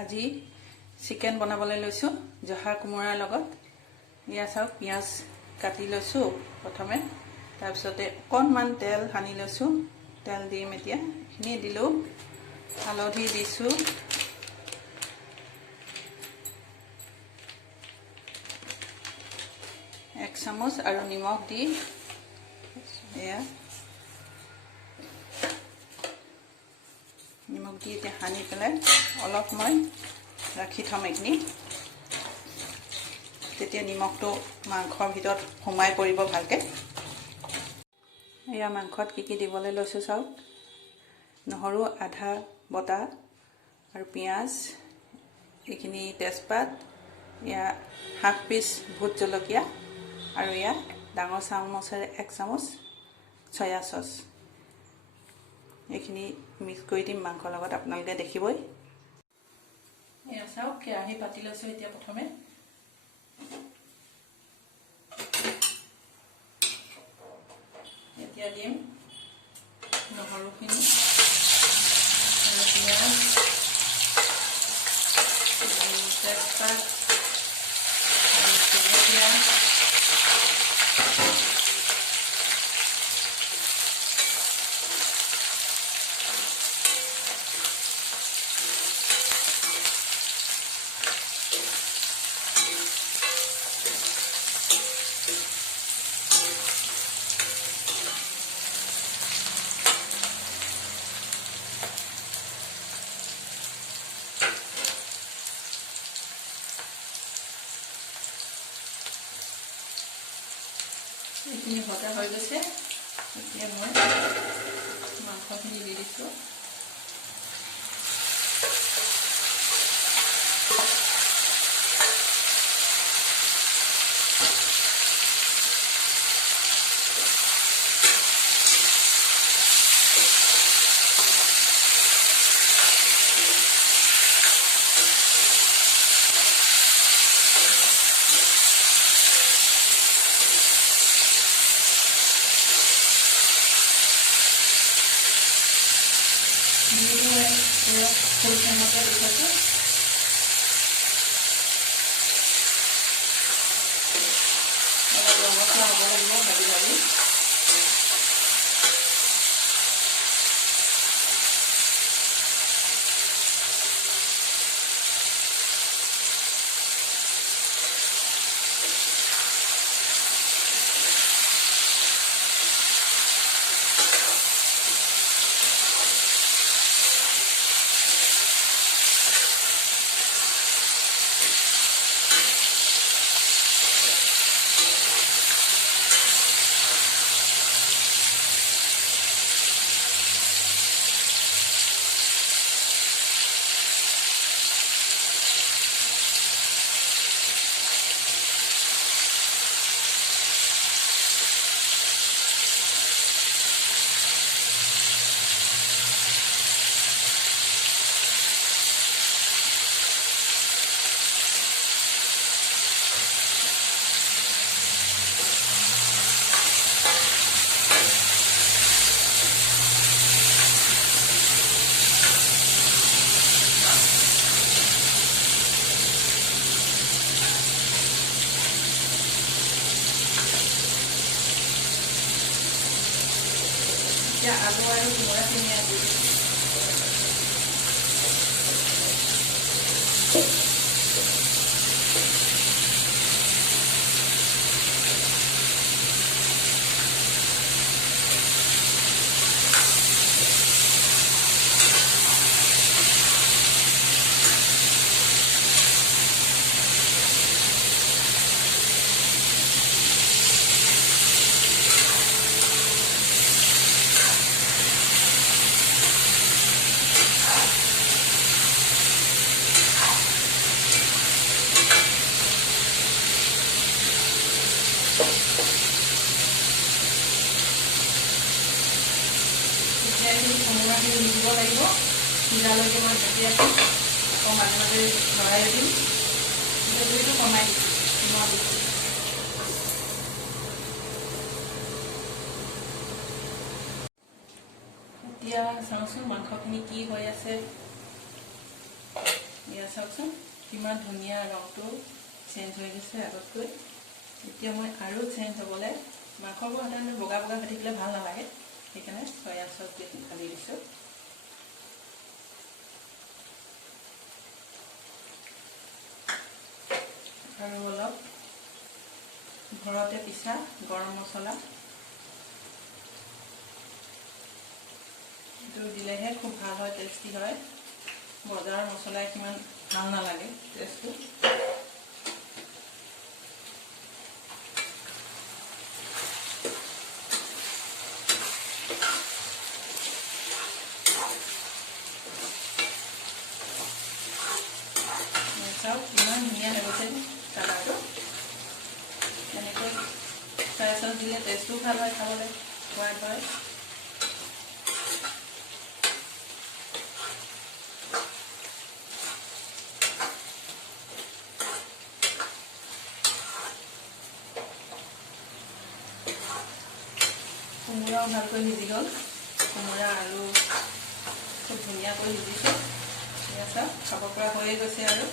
আজি চিকেন বনাবলৈ লৈছোঁ জহা কোমোৰাৰ লগত। ইয়া চাওক পিঁয়াজ কাটি লৈছোঁ প্ৰথমে, তাৰপিছতে অকণমান তেল সানি লৈছোঁ। তেল দিম এতিয়া, এইখিনি দিলোঁ। হালধি দিছোঁ, এক চামুচ, আৰু নিমখ দি এয়া নিমখ দি এতিয়া সানি পেলাই অলপ সময় ৰাখি থ'ম এইখিনি, তেতিয়া নিমখটো মাংসৰ ভিতৰত সোমাই পৰিব ভালকৈ। এয়া মাংসত কি দিবলৈ লৈছোঁ চাওক। নহৰু আধা বটা আৰু পিঁয়াজ, এইখিনি তেজপাত, এয়া হাফ পিচ ভোট জলকীয়া, আৰু এয়া ডাঙৰ চামুচেৰে 1 চামুচ চয়া চচ। এইখিনি মিক্স কৰি দিম মাংসৰ লগত, আপোনালোকে দেখিবই। এয়া চাওক কেৰাহী পাতি লৈছোঁ এতিয়া। প্ৰথমে এতিয়া দিম নহৰুখিনি আৰু পিঁয়াজ আৰু তেজপাত আৰু জলকীয়া, এইখিনি ভজা হৈ গৈছে। এতিয়া মই মাংসখিনি দি দিছোঁ। ফুল ফ্লেমতে দি থৈছোঁ। অলপ ৰঙচুৱা হ'ব লাগিব ভাজি ভাজি। এতিয়া আলু আৰু কোমোৰাখিনি দি দিছোঁ। কোমোৰাখিনি দি দিব লাগিব। সিজালৈকে মই ঢাকি ৰাখিম, আকৌ মাজে মাজে লৰাই দিম। জুইটো কমাই দিম। এতিয়া চাওঁচোন মাংসখিনি কি হৈ আছে। এয়া চাওকচোন কিমান ধুনীয়া ৰংটো চেঞ্জ হৈ গৈছে আগতকৈ। এতিয়া মই আৰু চেঞ্জ হ'বলৈ মাংসবোৰ সাধাৰণতে বগা বগা হৈ থাকিলে ভাল নালাগে, সেইকাৰণে চয়া চচ ঢালি দিছোঁ। আৰু অলপ ঘৰতে পিছা গৰম মছলা এইটো দিলেহে খুব ভাল হয়, টেষ্টি হয়। বজাৰৰ মছলা কিমান ভাল নালাগে টেষ্টটো। চাওক ইমান ধুনীয়া হৈ গৈছে কালাৰটো। এনেকৈ চয়া চচ দিলে টেষ্টটো ভাল হয়, খাবলৈ সোৱাদ হয়। কোমোৰাও ভালকৈ সিজি গ'ল, কোমোৰা আলু খুব ধুনীয়াকৈ সিজিছে। এয়া চাওক খাব পৰা হৈয়ে গৈছে আৰু।